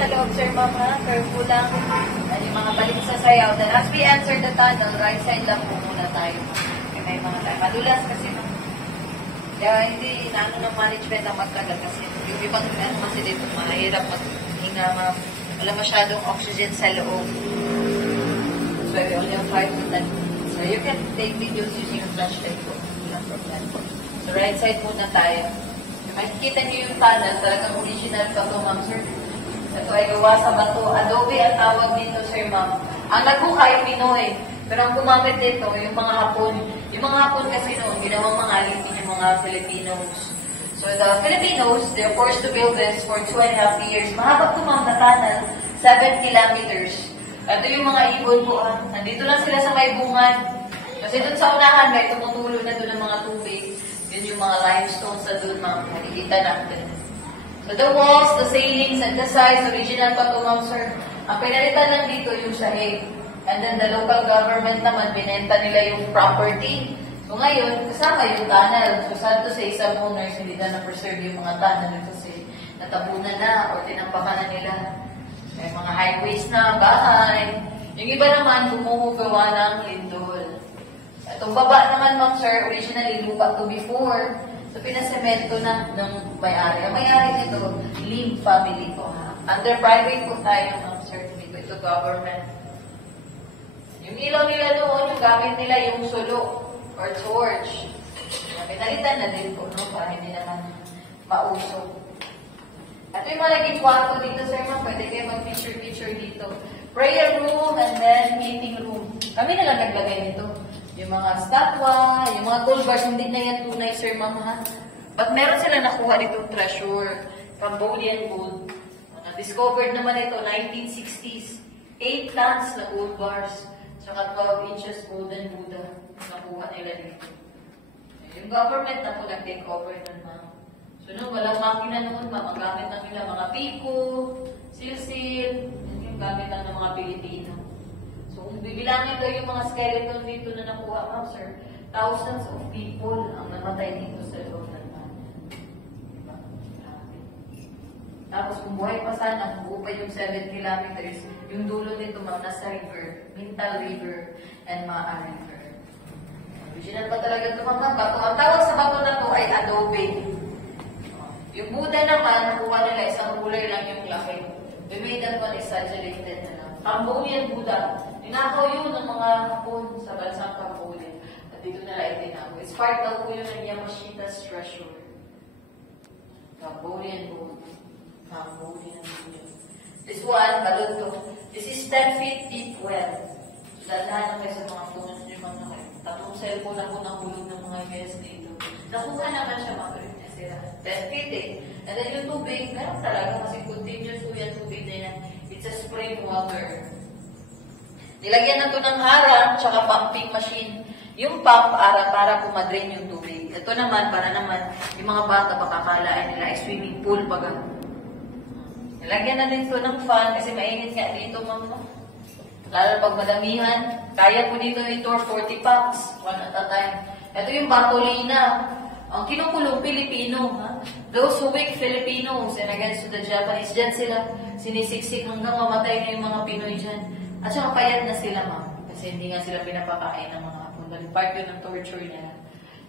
sa loob, sir, ma'am, ha? Careful lang. Yan yung mga balik sa sayaw. Then as we enter the tunnel, right side lang po muna tayo. Okay, may mga tayo. Madulas kasi, ma'am. Kaya hindi na ano ng management ang magtagal kasi yung ibang ano kasi dito, mahirap maghinga, ma'am. Wala masyadong oxygen sa loob. So, we only have 5 to 10 minutes. So, you can take videos using your flashlight po. Walang problem po. So, right side muna tayo. Makikita niyo yung tunnel, talagang original pa ito, ma'am, sir. Ito ay gawa sa bato. Adobe ang tawag dito, sir, ma'am. Ang nagbuhay, Pinoy. Pero ang gumamit dito, yung mga Hapon. Yung mga Hapon kasi noon, ginawang mga alipin yung mga Filipinos. So the Filipinos, they're forced to build this for 2.5 years. Mahaba ito, ma'am, na tunnel, 7 kilometers. Ito yung mga ibon po, ha. Nandito lang sila sa may bungan. Kasi doon sa unahan, may tumutulo na doon ng mga tubig. Yun yung mga limestone sa doon, ma'am. Nakikita natin. So the walls, the ceilings, and the sides, original pa ito, ma'am, sir. Ang pinalitan lang dito yung sahig. And then the local government naman, binenta nila yung property. So ngayon, kasama yung tunnel. So sad to say, some owners hindi na na-preserve yung mga tunnel kasi natabunan na or tinampakan na nila. May mga highways na, bahay. Yung iba naman, gumugawa ng lindol. Itong baba naman, ma'am, sir, originally lupa to before. So pinasemento na ng may-ari. Ang may-ari nito, Lim family po, ha. Under private po tayo, ma'am, sir, hindi po ito government. Yung ilaw nila noon, yung gamit nila yung sulo or torch. Pinalitan na din po, no? Para hindi naman mausok. At yung mga naging kwarto dito, sir, ma'am, pwede kayo mag-picture-picture dito. Prayer room and then meeting room. Kami na lang naglagay nito. Yung mga statwa, yung mga gold bars, hindi na yan tunay, sir, ma'am, ha? But meron sila nakuha ditong treasure, Cambodian gold. Na-discovered naman ito, 1960s. 8 tons na gold bars. Saka 12 inches golden Buddha. Nakuha nila dito. Yung government na po nag-take over nun, ma'am. So, noon, walang makina noon, ma'am. Ang gamit lang nila mga piko, silsil, yung gamit lang ng mga Pilipino. So, kung bibilangin daw yung mga skeleton dito na nakuha, ma'am, sir, thousands of people ang namatay dito sa loob ng tunnel. Diba? Tapos, kung buhay pa sana, kung buo pa yung 7 kilometers, yung dulo nito, ma'am, nasa river, Mintal River, and Maa River. Original pa talaga ito, mga bato. Ang tawag sa bato na ito ay adobe. Yung Buddha naman, nakuha nila isang kulay lang yung laki. We made that one exaggerated na lang. Cambodian Buddha. Tinakaw yun ng mga Hapon sa bansang Cambodia. At dito nila itinakaw. It's part daw po yun ng Yamashita's treasure. Cambodian Buddha. Cambodian Buddha. This one, balon to. This is 10 feet deep well. Dalahan na kayo sa mga puno nyo, mga kayo. Tatlong cellphone na po nahulog ng mga guests dito. Nakuha naman siya mga sila. 10 feet eh. And then yung tubig, meron talaga kasi continuous po yung tubig na yan. It's a spring water. Nilagyan na ito ng harang, tsaka pumping machine. Yung pump, para pumadrain yung tubig. Ito naman, para naman, yung mga bata pakakalaan nila ay swimming pool baga. Nilagyan na din ito ng fan kasi mainit nga dito, ma'am. Lalo pag madamihan, kaya po dito i-tour 40 packs, one at a time. Ito yung Bartolina. Ang kinukulong Pilipino, ha? Those who weak Filipinos and against the Japanese, dyan sila sinisiksik hanggang mamatay na yung mga Pinoy dyan. At saka payat na sila, ma'am. Kasi hindi nga sila pinapakain ng mga Hapon. Part yun ng torture nila.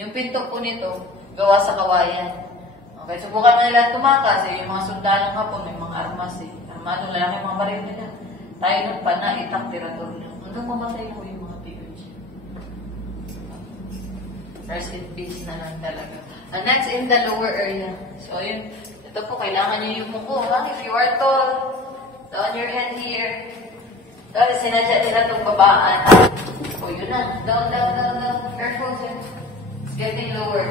Yung pinto po nito, gawa sa kawayan. Okay, subukan na nila tumakas eh. Yung mga sundalong Hapon, yung mga armas eh. Armado, lalaki mga baril nila. Tayo nung pana, itak, tirador lang. Hanggang mamatay po yung mga Pinoy dyan. Rest in peace na lang talaga. And next, in the lower area. So, yun. Ito po, kailangan nyo yung muko, ha? If you are tall, down your hand here. Tapos, sinadya nila itong babaan. So, yun na. Down, down, down, down. Careful, sir. It's getting lower.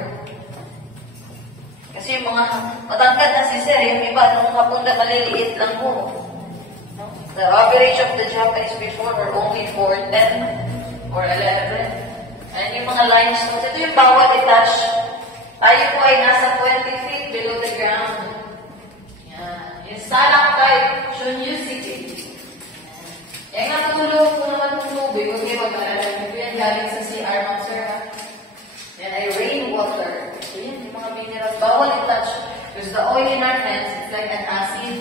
Kasi yung mga matangkad na si sir, yung iba, nung Hapon na maliliit lang po. No? The average of the Japanese before were only 4, 10, or 11. And yung mga limestones, ito yung bawat etage. Tayo po ay nasa 20 feet below the ground. Yan. Yung Salakay, Shunyu City. Yan nga tulog po naman ng tubig. Huwag kayo mag-alala. Ito yan galing sa CR, ma'am, sir. Yan ay rainwater. So yan, yung mga minerals. Bawal etage. Because the oil in our hands, it's like an acid.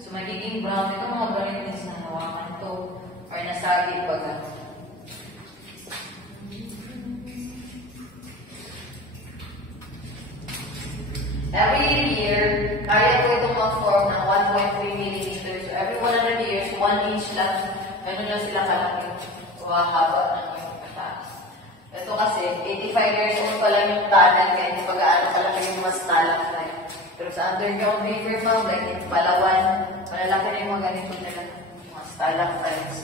So magiging brown. Every year, kaya ko itong mag-form ng 1.3 millimeters. So, every 100 years, 1 inch lang. Ganun lang sila kalaki. Haba ng yung kataas. Ito kasi, 85 years old pa lang yung tunnel, kaya hindi pag-aano kalaki yung mga stalactite. Pero sa underground river ma'am, like in Palawan, malalaki na yung mga ganito nila. Mga stalactites.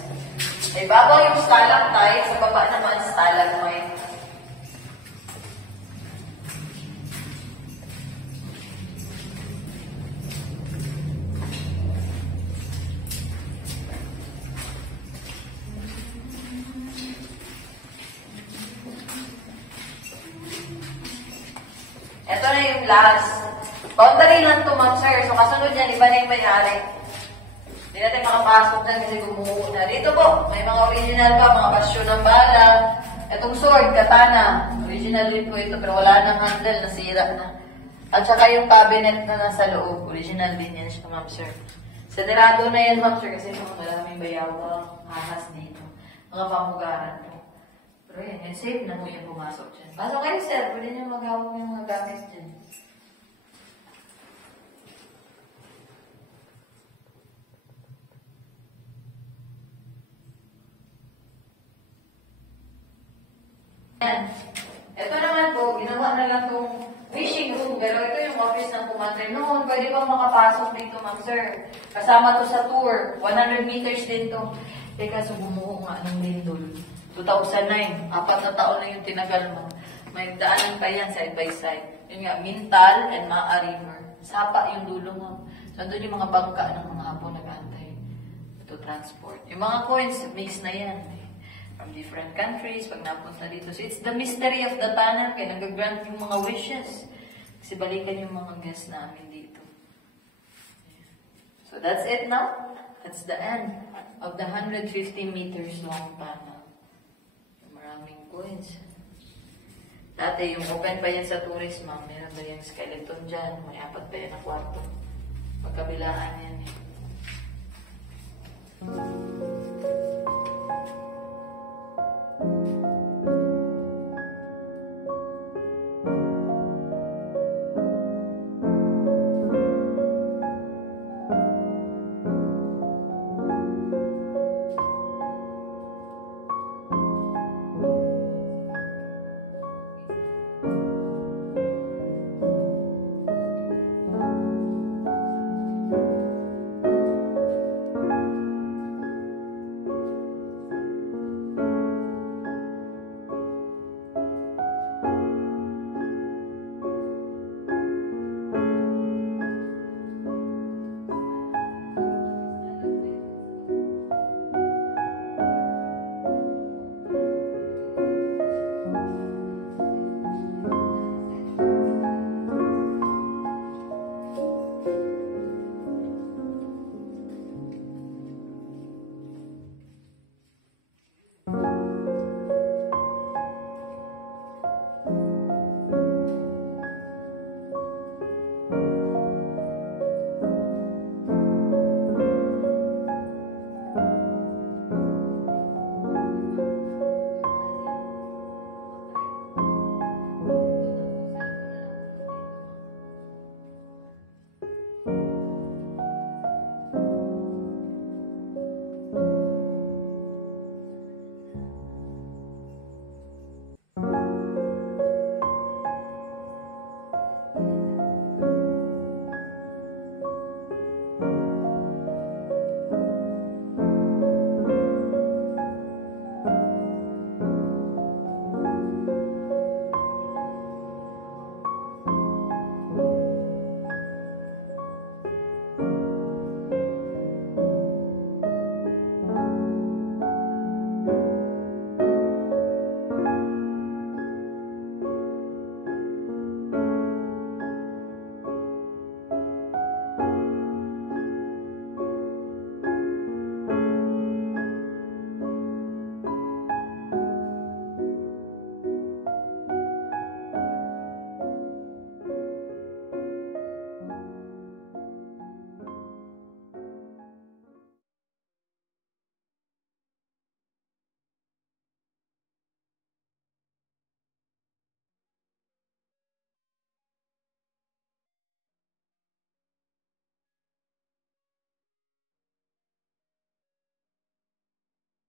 May babaw yung stalactite, sa baba naman stalagmite. Ito na yung last. Boundary lang to, ma'am, sir. So, kasunod yan, iba na yung may-ari. Hindi natin makapasok dyan kasi gumuho na. Dito po, may mga original pa, mga basyo ng bala. Itong sword, katana. Original din po ito, pero wala nang handle, nasira na. At saka yung cabinet na nasa loob. Original din yan siya, ma'am, sir. Senerado na yan, ma'am, sir, kasi maraming bayawang ahas dito. Mga pamugaran po. Pero yan, safe na mo yung pumasok dyan. Pasok kayo, sir. Pwede nyo maghawak yung mga gamit dyan. Yan. Ito naman po, ginawa na lang itong wishing room. Pero ito yung office ng commander. Noon, pwede pa makapasok dito, ma'am, sir. Kasama to sa tour. 100 meters din to. Teka, so bumuo nga ng lindol. 2009, 4 na taon na yung tinagal mo. May daanan pa yan side by side. Yun nga, Mintal and Maa River. Sapa yung dulo mo. So, doon yung mga bangka ng mga Hapon nag-antay to transport. Yung mga coins, mix na yan. From different countries, pag napunta dito. So, it's the mystery of the tunnel. Kaya nag-grant yung mga wishes. Kasi balikan yung mga guests namin dito. So, that's it now. That's the end of the 150 meters long tunnel. Maraming coins. Dati, yung open pa yan sa tourist, ma'am. Meron ba yung skeleton dyan? May 4 pa yan na kwarto. Magkabilaan yan eh.